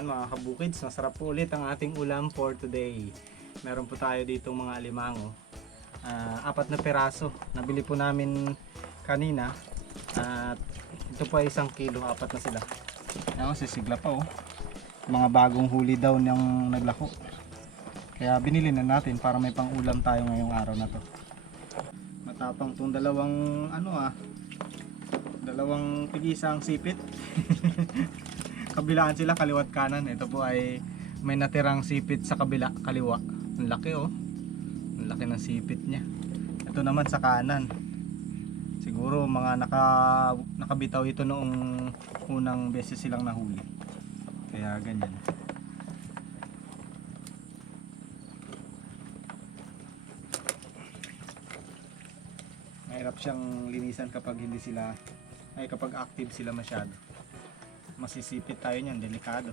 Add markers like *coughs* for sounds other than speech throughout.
Yan mga kabukids, masarap po ulit ang ating ulam for today. Meron po tayo dito mga alimango. Ah, apat na peraso. Nabili po namin kanina. At ito po ay isang kilo, apat na sila. Yan, sisigla pa oh. Mga bagong huli daw ng naglako. Kaya binili na natin para may pang-ulam tayo ngayong araw na to. Matapang tong dalawang ano ah. Dalawang tig-isang sipit. *laughs* Kabilaan sila kaliwat kanan. Ito po ay may natirang sipit sa kabila, kaliwa. Ang laki oh. Ang laki ng sipit niya. Ito naman sa kanan. Siguro mga naka nakabitaw ito noong unang beses silang nahuli. Kaya ganyan. Mahirap siyang linisan kapag hindi sila ay kapag active sila masyado. Masisipit tayo niyan, delikado.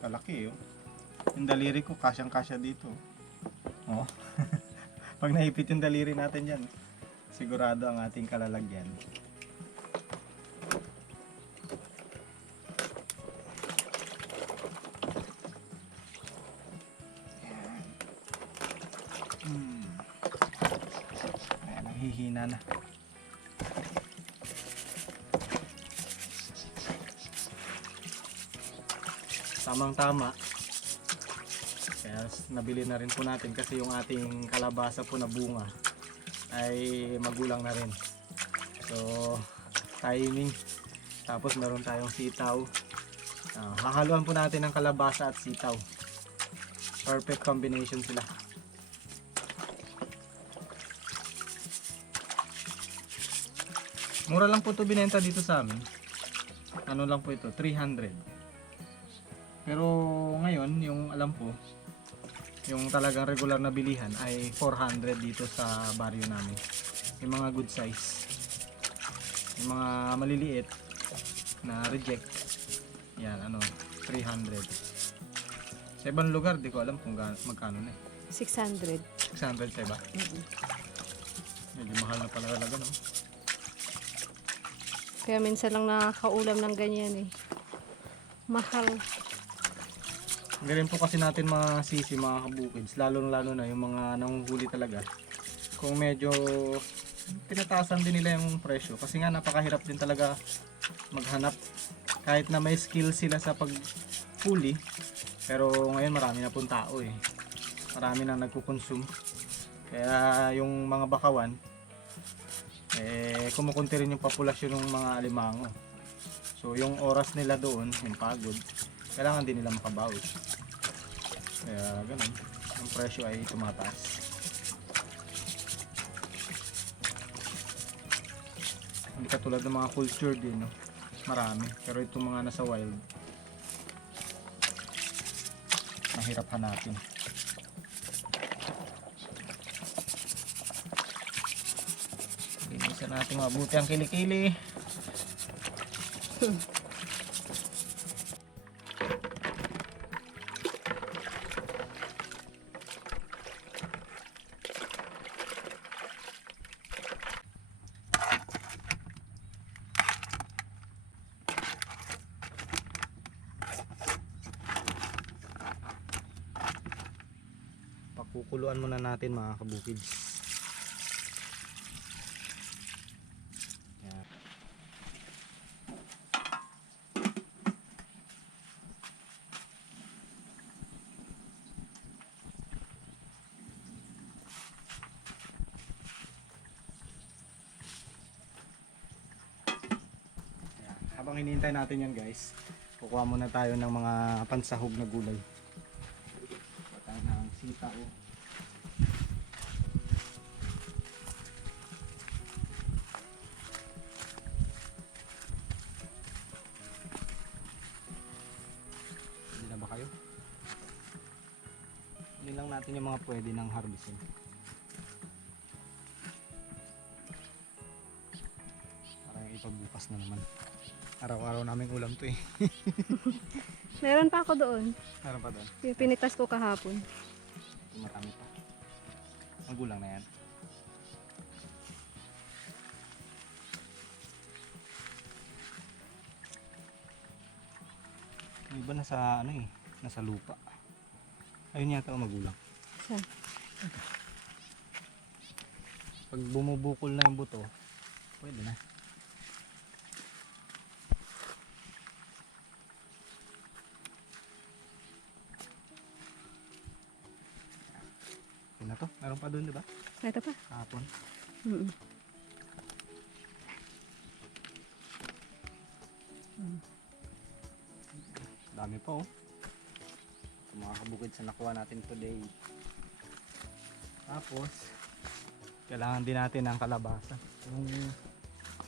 Kalaki oh. Yung daliri ko kasyang kasya dito. Oh. *laughs* Pag naipit yung daliri natin yan, sigurado ang ating kalalagyan. Tama. Kaya nabili na rin po natin kasi yung ating kalabasa po na bunga ay magulang na rin. So, timing. Tapos meron tayong sitaw. Ah, hahaluan po natin ng kalabasa at sitaw. Perfect combination sila. Mura lang po ito binenta dito sa amin. Ano lang po ito, 300. Pero ngayon, yung alam ko, yung talagang regular na bilihan ay 400 dito sa baryo namin. Yung mga good size. Yung mga maliliit na reject, yan ano, 300. Sa ibang lugar, di ko alam kung magkano na eh. 600. 600 sa iba. Mm-mm. Medyo mahal na pala talaga, no? Kaya minsan lang nakakaulam ng ganyan eh. Mahal. Ganyan po kasi natin mga sisi, mga kabukids, lalo lalo na yung mga nanguhuli talaga. Kung medyo tinataasan din nila yung presyo. Kasi nga napakahirap din talaga maghanap. Kahit na may skill sila sa paghuli pero ngayon marami na pong tao eh. Marami na nagkukonsume kaya yung mga bakawan eh kumukunti rin yung populasyon ng mga alimango. So yung oras nila doon yung pagod kailangan din nila makabawi kaya ganun ang presyo ay tumataas. Hindi katulad ng mga cultured din no? Marami. Pero itong mga nasa wild mahirap hanapin. Linisan natin mabuti ang kilikili *laughs* pakukuluan muna natin mga. Yan. Habang hinihintay natin yan guys, kukuha muna tayo ng mga pansahog na gulay. Lang natin yung mga pwede ng harvesting. Para yung ipagbukas na naman. Araw-araw naming ulam to eh. *laughs* Meron pa ako doon. Meron pa doon. Yung pinitas ko kahapon. Marami pa. Ang gulang na yan. Yung iba nasa ano eh, nasa lupa. Ayun yata ang magulang. Saan? Pag bumubukol na yung buto, pwede na. Yun na to. Meron pa doon, di ba? Ito pa. Kahapon. Mm Dami pa oh. Mga kabukid sa nakuha natin today. Tapos, kailangan din natin ng kalabasa. Yung,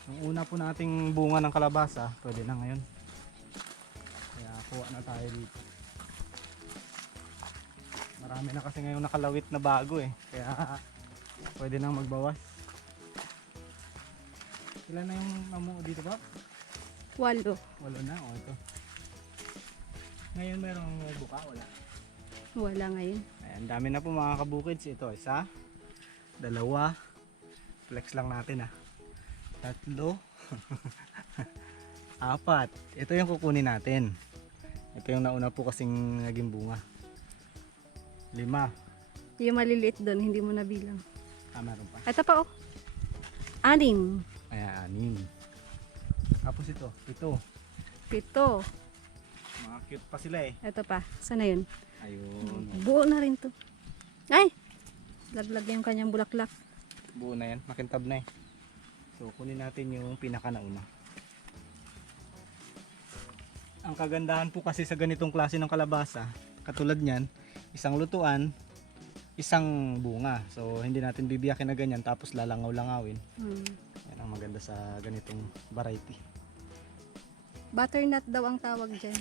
yung una po nating bunga ng kalabasa, pwede na ngayon. Kaya kuha na tayo dito. Marami na kasi ngayon nakalawit na bago eh. Kaya pwede nang magbawas. Ilan na yung namuo dito ba? Walo. Walo na, o ito. Ngayon merong buka, wala. Wala ngayon. Ayan, dami na po mga kabukids. Ito, isa, dalawa, flex lang natin ah. Tatlo, *laughs* apat. Ito yung kukunin natin. Ito yung nauna po kasing naging bunga. Lima. Yung maliliit doon, hindi mo nabilang. Ah, meron pa. Ito pa oh. Anim. Ayan, anim. Tapos ito, ito. Pito. Mga cute pa sila eh. Ito pa. Sana yun? Ayun. Buo na rin to. Ay! Laglag yung kanyang bulaklak. Buo na yan, makintab na eh. So kunin natin yung pinaka nauna. Ang kagandahan po kasi sa ganitong klase ng kalabasa, katulad niyan, isang lutuan, isang bunga. So hindi natin bibiyakin na ganyan tapos lalangaw-langawin. Hmm. Yan ang maganda sa ganitong variety. Butternut daw ang tawag dyan.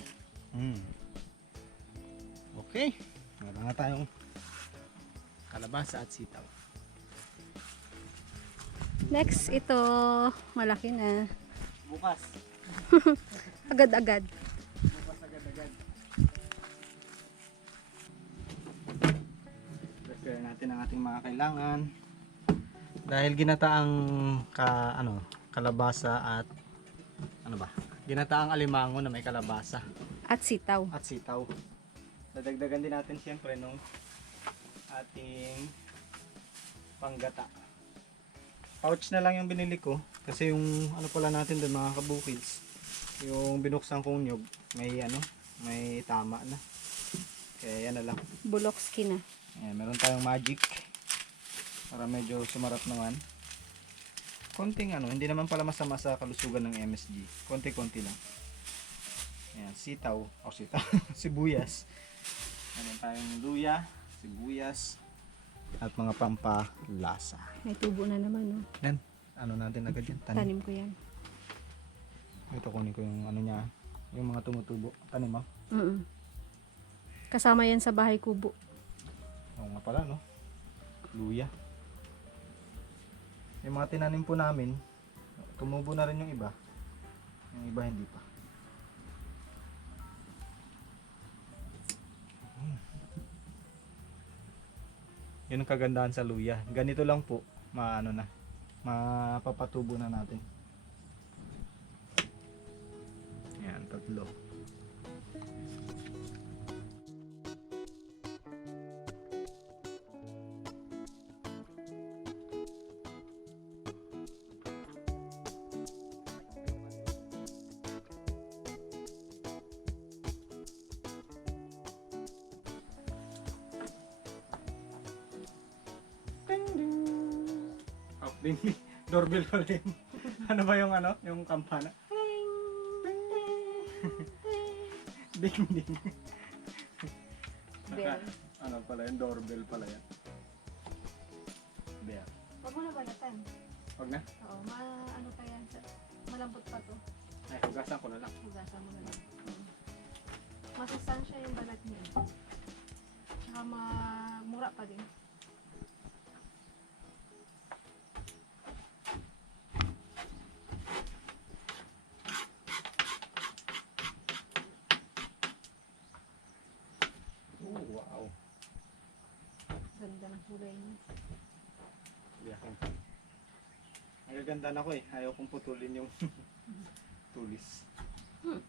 Mm. Okay, meron na tayong kalabasa at sitaw. Next, ito. Malaki na. Bukas. *laughs* Agad-agad. Bukas agad-agad. Prepare natin ang ating mga kailangan. Dahil ginataang ka, ano, kalabasa at ano ba? Ginataang alimango na may kalabasa At sitaw. at sitaw. Dadagdagan din natin siyempre nung ating panggata. Pouch na lang yung binili ko kasi yung ano pala natin doon mga kabukids yung binuksan kong nyog may ano may tama na kaya yan na lang Bulokski na. Ayan, meron tayong magic para medyo sumarap naman konting ano hindi naman pala masama sa kalusugan ng MSG konti konti lang Ayan, sitaw o sitaw *laughs* sibuyas meron tayong luya sibuyas at mga pampalasa May tubo na naman. Oh. then ano natin agad yan tanim Tanim ko yan. ito kunin ko yung ano niya yung mga tumutubo tanim mo Mm Kasama yan sa bahay kubo. Oo nga pala, no? Luya. Yung mga tinanim po namin, tumubo na rin yung iba. Yung iba hindi pa. Mm. Yun ang kagandahan sa luya. Ganito lang po, maano na, mapapatubo na natin. Yan, tatlo. Ding. Doorbell pala yun. ano ba yung ano? Yung kampana? ding ding. Naka, Bell. ano pala yun? Doorbell pala yan. Bell. Huwag mo na balatan. Huwag na. Oo, ma ano pa yan. Malambot pa to. Ay, hugasan ko na lang. Hugasan mo na lang. Masustansya yung balat niya. Tsaka ma- mura pa din. Nagaganda na ko eh. Ayaw kong putulin yung *laughs* tulis. Hmm.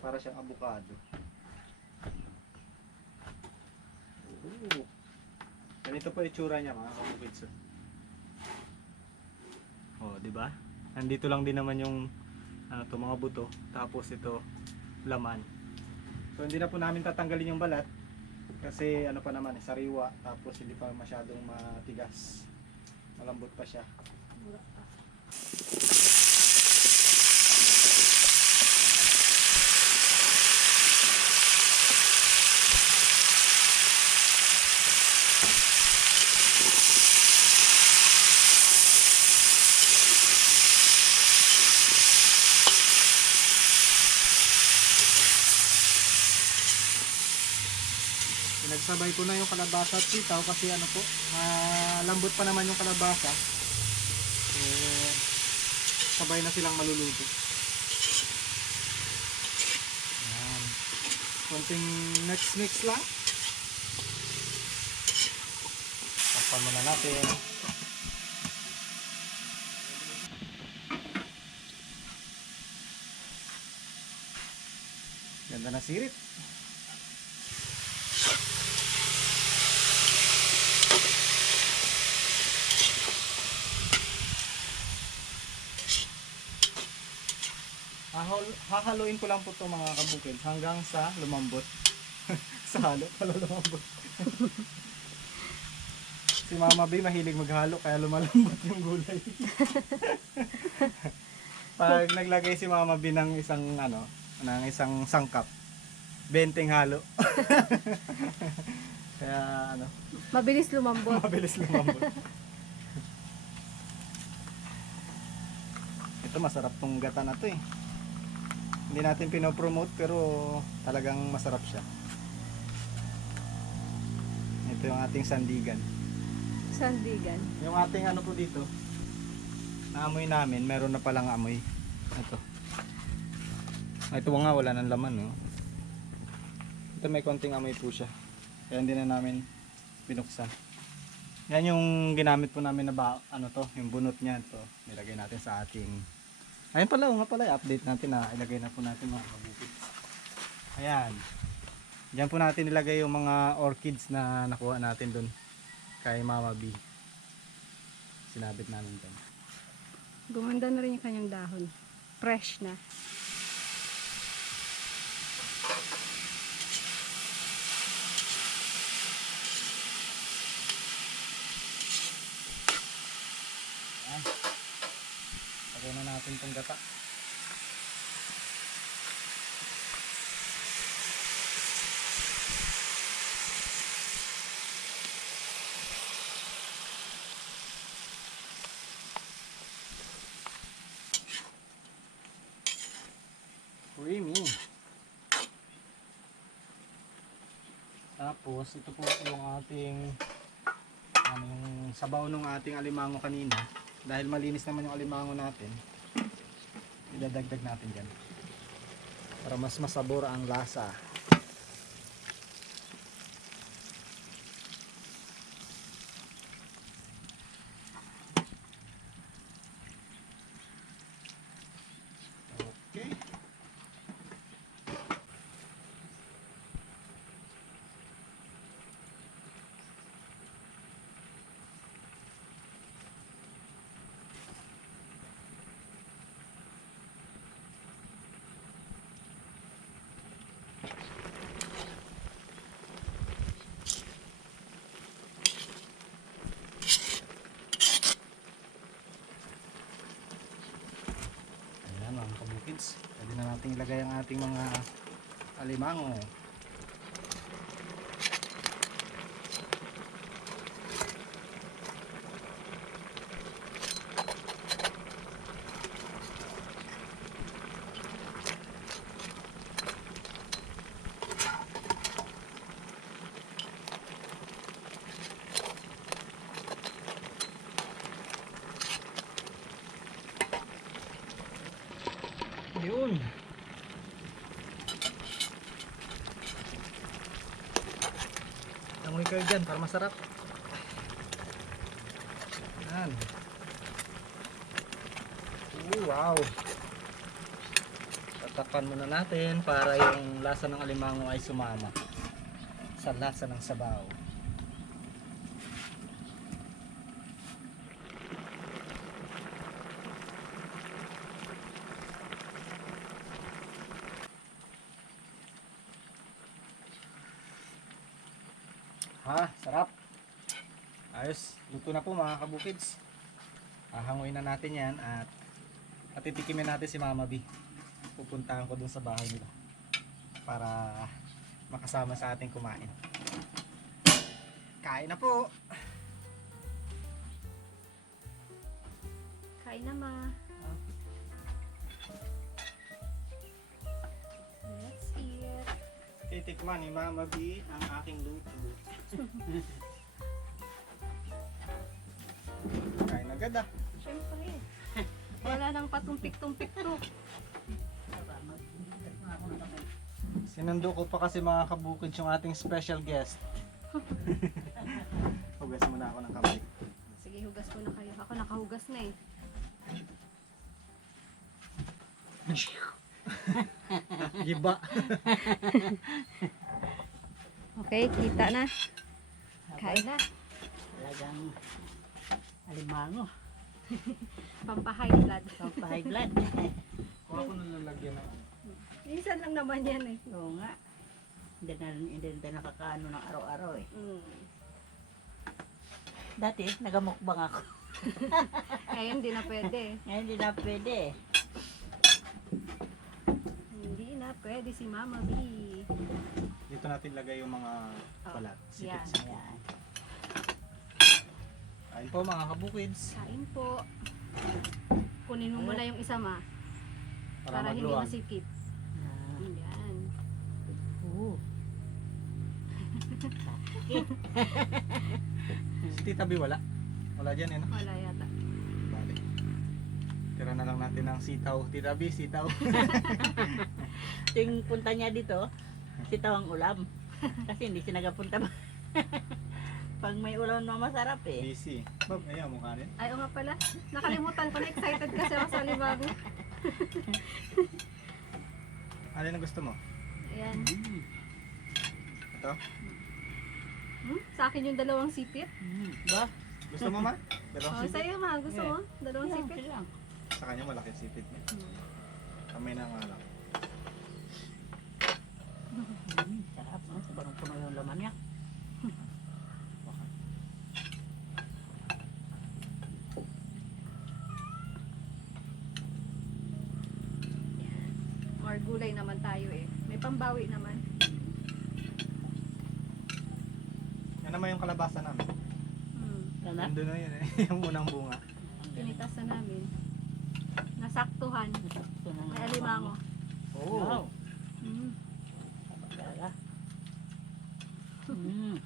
Para siyang abukado. Ooh. Ganito po itsura niya mga kapupitsa. Eh. Oh, di ba? Nandito lang din naman yung ano to, mga buto. Tapos ito laman. So hindi na po namin tatanggalin yung balat kasi ano pa naman, eh, sariwa tapos hindi pa masyadong matigas. Malambot pa siya. Pinagsabay ko na yung kalabasa at sitaw kasi ano po, malambot pa naman yung kalabasa. Eh, sabay na silang maluluto. Yan. Konting mix mix lang. Takpan muna natin. Ganda na sirit. Hahaluin ko lang po ito mga kabukid hanggang sa lumambot. *laughs* sa halo pala lumambot. *laughs* si Mama B mahilig maghalo kaya lumalambot yung gulay. *laughs* Pag naglagay si Mama B ng isang ano, ng isang sangkap, benteng halo. kaya ano, Mabilis lumambot. mabilis lumambot. Ito masarap tong gata na to eh. Hindi natin pinopromote pero talagang masarap siya. Ito yung ating sandigan. Sandigan. Yung ating ano po dito, naamoy namin, meron na palang amoy. Ito. Ah, Ito nga wala nang laman no. Ito may konting amoy po siya. Kaya hindi na namin binuksan. Yan yung ginamit po namin na ba, ano to, yung bunot niya to. Nilagay natin sa ating Ayun pala, oo nga pala, i-update natin na ilagay na po natin mga kabukid. Ayan. Diyan po natin ilagay yung mga orchids na nakuha natin dun kay Mama B. Sinabit namin dun. Gumanda na rin yung kanyang dahon. Fresh na. Ayan. Lagay na natin itong gata. Creamy. Tapos ito po yung ating yung sabaw ng ating alimango kanina dahil malinis naman yung alimango natin idadagdag natin dyan. Para mas masabor ang lasa okay Ayan kabukids. Pwede na natin ilagay ang ating mga alimango. Yun. Dyan para masarap. Yan. Ooh, wow. Tatakpan muna natin para yung lasa ng alimango ay sumama sa lasa ng sabaw. Ha, sarap. Ayos, luto na po mga kabukids. Hahanguin na natin yan at atitikimin natin si Mama B. Pupuntahan ko dun sa bahay nila para makasama sa ating kumain. Kain na po! Kain na ma. Let's eat. Titikman ni Mama B ang aking luto. *laughs* agad ah. Siyempre. Wala nang patumpik-tumpik to. Sinundo ko pa kasi mga kabukids yung ating special guest. *laughs* Hugas muna ako ng kamay. Sige, hugas ko na kayo. Ako nakahugas na eh. *laughs* Giba. Okay, kita na. Kain na. Talagang alimango. *laughs* Pampahay blood. Pampahay blood. *laughs* Kung ako nalalagyan ng Minsan lang naman yan eh. Oo nga. Hindi na, hindi na nakakaano ng araw-araw eh. Mm. Dati, nagamukbang ako. *laughs* Ngayon, hindi na pwede. Ngayon hindi na pwede. Hindi na pwede si Mama B. Dito natin lagay yung mga balat. yan. Sipit. Ayan. Kain po mga kabukids. Kain po. Kunin mo muna yung isa ma. Para, Para, hindi magluwag. masikip. Ah, Yan. Oo. *laughs* Si Tita B wala. Wala dyan eh no? Wala yata. Balik. Tira na lang natin ng sitaw. Tita B, sitaw. Ito *laughs* yung punta niya dito, sitaw ang ulam. *laughs* Kasi hindi siya nagapunta ba. Pag may ulam na masarap eh. Busy. Bob, ayan mukha rin. Ay, o nga pala. Nakalimutan ko na. Excited kasi ako sa libago. Ano *laughs* yung gusto mo? Ayan. Mm. Ito? Hmm? Sa akin yung dalawang sipit. Mm. Ba? Gusto mo ma? Pero Oh, sa'yo ma. Gusto mo? Dalawang sipit? lang. Sa kanya malaki yung sipit niya. Hmm. Kamay na nga lang. *laughs* Mm. Sarap. No? Parang puno yung laman niya. Baka. More gulay naman tayo eh. May pambawi naman. Yan naman yung kalabasa namin. Hmm. Ano? Nandun na yun eh. *laughs* yung unang bunga. Pinitas na namin. Nasaktuhan. Ito na May alimango. Oo. Wow. Hmm. Sarap talaga. Mm.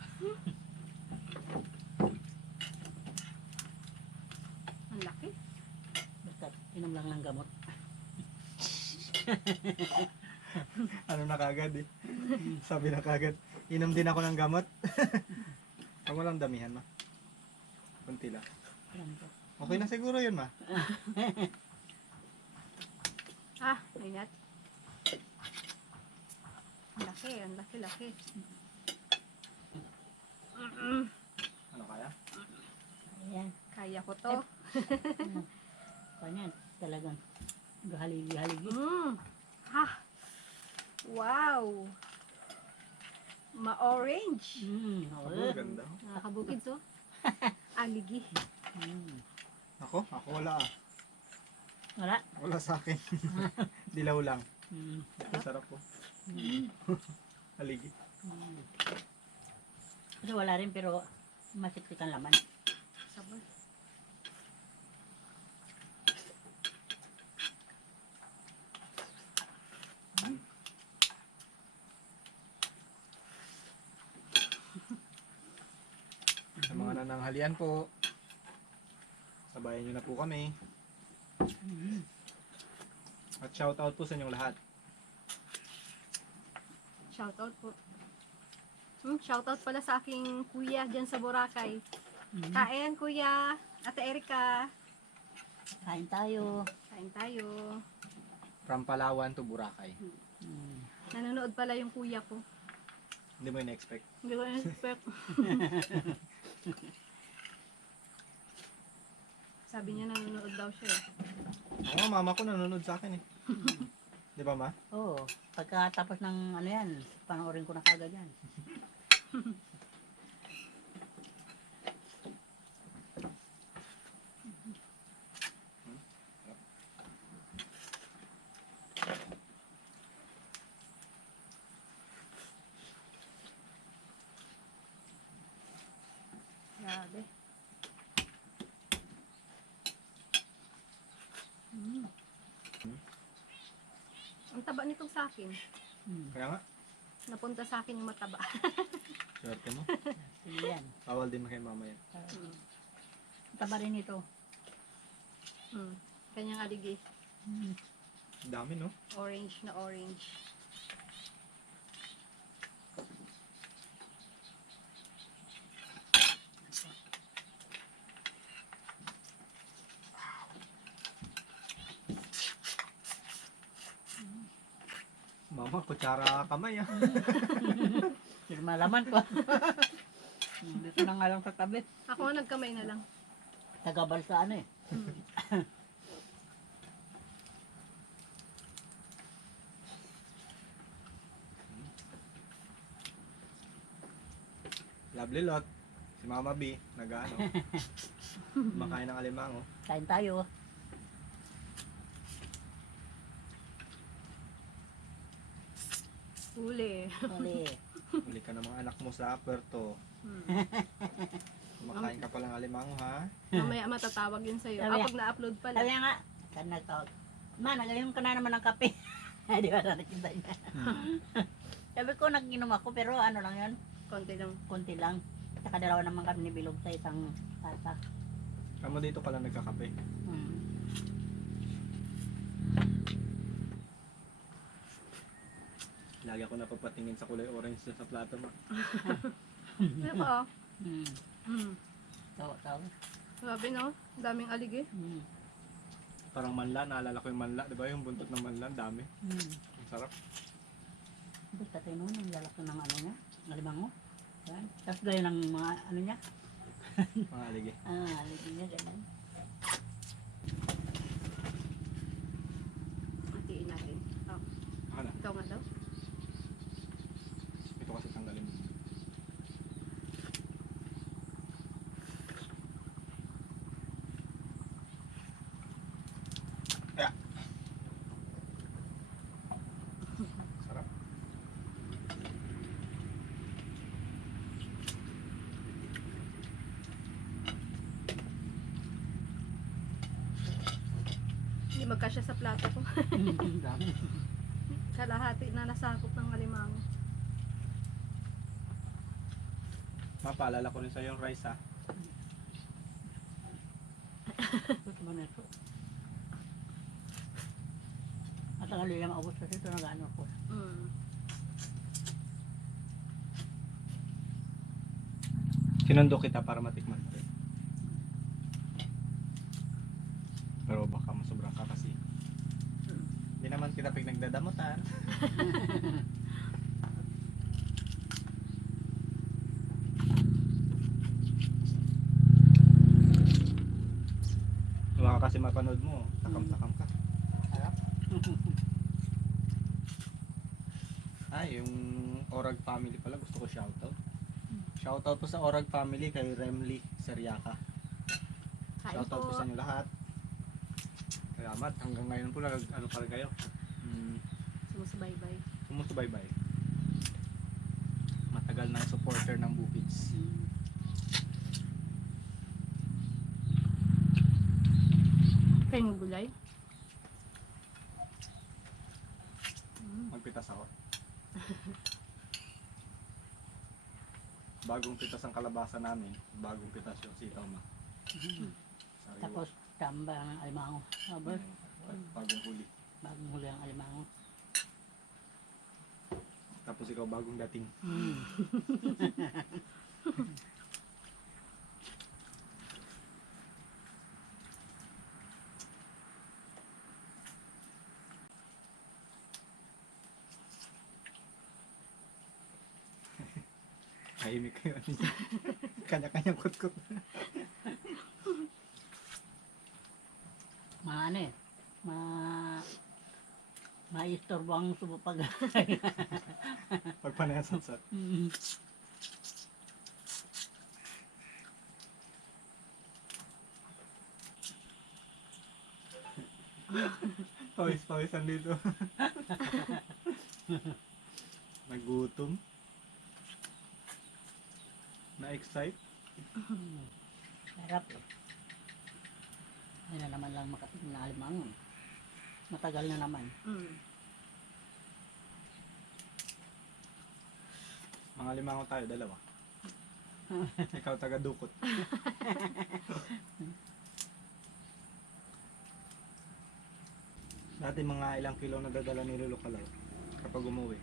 Ang laki. Basta inom lang ng gamot. *laughs* Ano na kagad eh. Sabi na kagad. Inom din ako ng gamot. *laughs* Huwag mo lang damihan ma. Kunti lang. Okay na siguro yun ma. *laughs* Ah, ingat. Ang laki, ang laki, laki. Ano kaya? Ayan. Kaya ko to. *laughs* Kanyan. Talagang gahaligi-haligi. Mm. Ha. Wow. Ma-orange. Mm. Oo. ganda. Nakakabukid so. *laughs* Aligi. Mm. Ako? Ako wala ah. Wala. Wala sa akin. *laughs* Dilaw lang. Mm. Ito sarap po. Mm. *laughs* Haligi. Mm. Kasi wala rin pero masiktik ang laman. Sabon. Mga nananghalian po. Sabayan nyo na po kami. At shout out po sa inyong lahat. Shoutout po. Hmm, shoutout pala sa aking kuya dyan sa Boracay. Mm. Kain, kuya. Ate Erika. Kain tayo. Kain tayo. From Palawan to Boracay. Mm. Nanonood pala yung kuya ko. Hindi mo in-expect. Hindi ko na-expect. *laughs* *laughs* Sabi niya nanonood daw siya eh. Oo, mama ko nanonood sa akin eh. *laughs* Di ba ma? Oo. Pagkatapos ng ano yan, panoorin ko na kagad yan. *laughs* itong sa akin. Hmm. Kaya nga, Napunta sa akin yung mataba. *laughs* swerte mo. Yan. Bawal din kay mama yan. Mm. Taba rin ito. Mm. Kanyang aligi. Hmm. Dami, no? Orange na orange. Mama, kutsara kamay, ah. *laughs* Pero malaman ko. Dito na nga lang sa tabi. Ako nga nagkamay na lang. Tagabal sa ano eh. Mm. *laughs* Lovely lot. Si Mama B, nag-ano. *laughs* Makain ng alimango. Kain tayo. Huli. Uli. *laughs* Uli ka ng mga anak mo sa Puerto. Mm. *laughs* Kumakain ka palang alimango, ha? Mamaya matatawag yun sa'yo. Sabi- Ah, pag na-upload pala. Sabi nga, kan nagtawag. Ma, nagayon ka na naman ng kape. *laughs* Di ba na nakita niya? Sabi ko, nag-inom ako, pero ano lang yan, Konti lang. konti lang. Saka dalawa naman kami ni Bilog sa isang tasa. Kamo dito pala nagkakape. Hmm. Lagi ako napapatingin sa kulay orange sa plato mo. *laughs* Ano pa? Hmm. Mm. Tawa, tawa. Grabe no? Ang daming aligi. Hmm. Parang manla, naalala ko yung manla. Di ba yung buntot ng manla? Ang dami. Hmm. Ang sarap. Basta tayo noon, ang lalaki ng ano niya, ng limango. Yan. Tapos gaya ng mga ano niya, Mga aligi. ah, alipin niya, ganyan. Hatiin natin. Oh, Ano? ikaw nga daw. Ito kasi tanggalin mo. Yeah. Sarap. Hindi magkasya sa plato ko. *laughs* Dami. Kalahati na nasakop ng alimango. Mapaalala ko rin sa yung rice ha. Na? *laughs* At ang aliyang abot kasi ito nag-ano ko. Mm. Sinundo kita para matikman ko rin. Pero baka masobrang ka kasi. Hindi naman kita pag nagdadamutan. *laughs* Baka kasi mapanood mo, takam-takam ka. Sarap. *laughs* Ah, yung Orag family pala gusto ko shoutout. Shoutout po sa Orag family kay Remly Seriaca. Kain Shoutout po sa inyo lahat. Salamat. Hanggang ngayon po nag ano pa rin kayo. Sumusubaybay. Matagal ng supporter ng Bukids. Hmm. Mo gulay? Mm. Magpitas ako. *laughs* Bagong pitas ang kalabasa namin. Bagong pitas yung sitaw ma. Tapos tamba ang alimango. Abot, Mm, Bagong huli. bagong huli ang alimango. Tapos ikaw bagong dating. Hmm. *laughs* Tahimik kayo. Kanya-kanyang kutkot. Mga ano eh. Maistorbo ang subo *laughs* pag... Pagpanayasansat. Hmm. *laughs* Pawis, pawisan dito. *laughs* Nagutom. Na-excite. Sarap. Yan na naman lang makating na alimango. Matagal na naman. Mm. Mga limango tayo, dalawa. *laughs* Ikaw taga dukot. *laughs* Dati mga ilang kilo na dadala ni Lolo Kalaw kapag umuwi.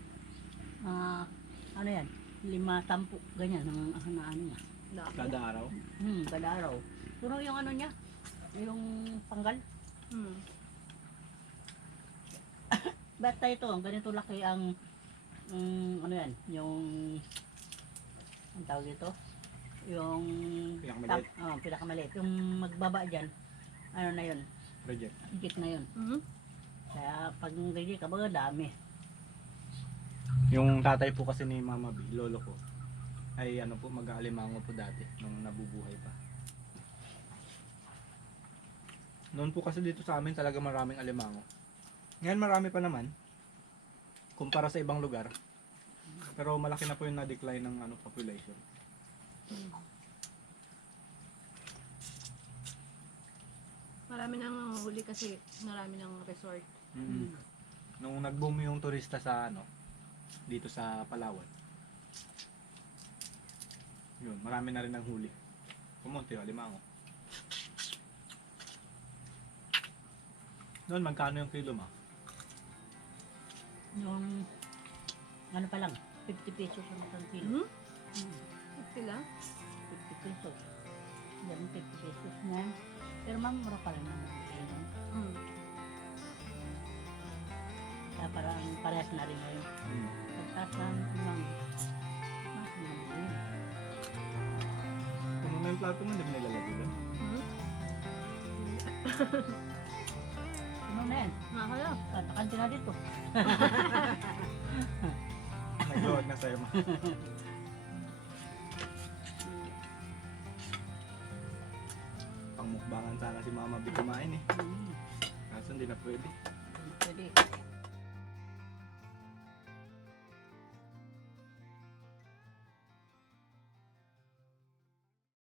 Ah, ano yan? Lima, tampu, ganyan, ang ang ano niya. Kada araw. Hmm, kada araw. Puro yung ano niya, yung panggal. Hmm. *coughs* Ba't tayo ito, ganito laki ang, mm, ano yan, yung, ang tawag dito? Yung, Pinakamaliit. tap- oh, pinakamaliit. Yung magbaba dyan, ano na yun, Reject. higit na yun. Mhm. Kaya pag ready ka ba, dami. Yung tatay po kasi ni Mama B, lolo ko, ay ano po, mag-aalimango po dati nung nabubuhay pa. Noon po kasi dito sa amin talaga maraming alimango. Ngayon marami pa naman, kumpara sa ibang lugar. Pero malaki na po yung na-decline ng ano, population. Marami nang huli kasi marami ng resort. Mm. Nung nag-boom yung turista sa ano, dito sa Palawan. Yun, marami na rin ang huli. Pumunti, alimango. Noon, magkano yung kilo ma? Yung, ano pa lang, 50 pesos ang isang kilo. Mhm. Hmm. Sila? 50 pesos. Yan, 50 pesos na. Pero ma'am, mura pa rin naman. Ayun. Hmm. Kaya parang parehas na rin ngayon. Mm. Pagtaas ng ma'am, mas naman Puno na yung plato mo, hindi mo nilalagay doon. Mhm. Ano na yan? Nakakala. Kantakanti na dito. Nag-load na sa'yo. Pangmukbangan sana si Mama B kumain eh. Kaso hindi na. Pwede.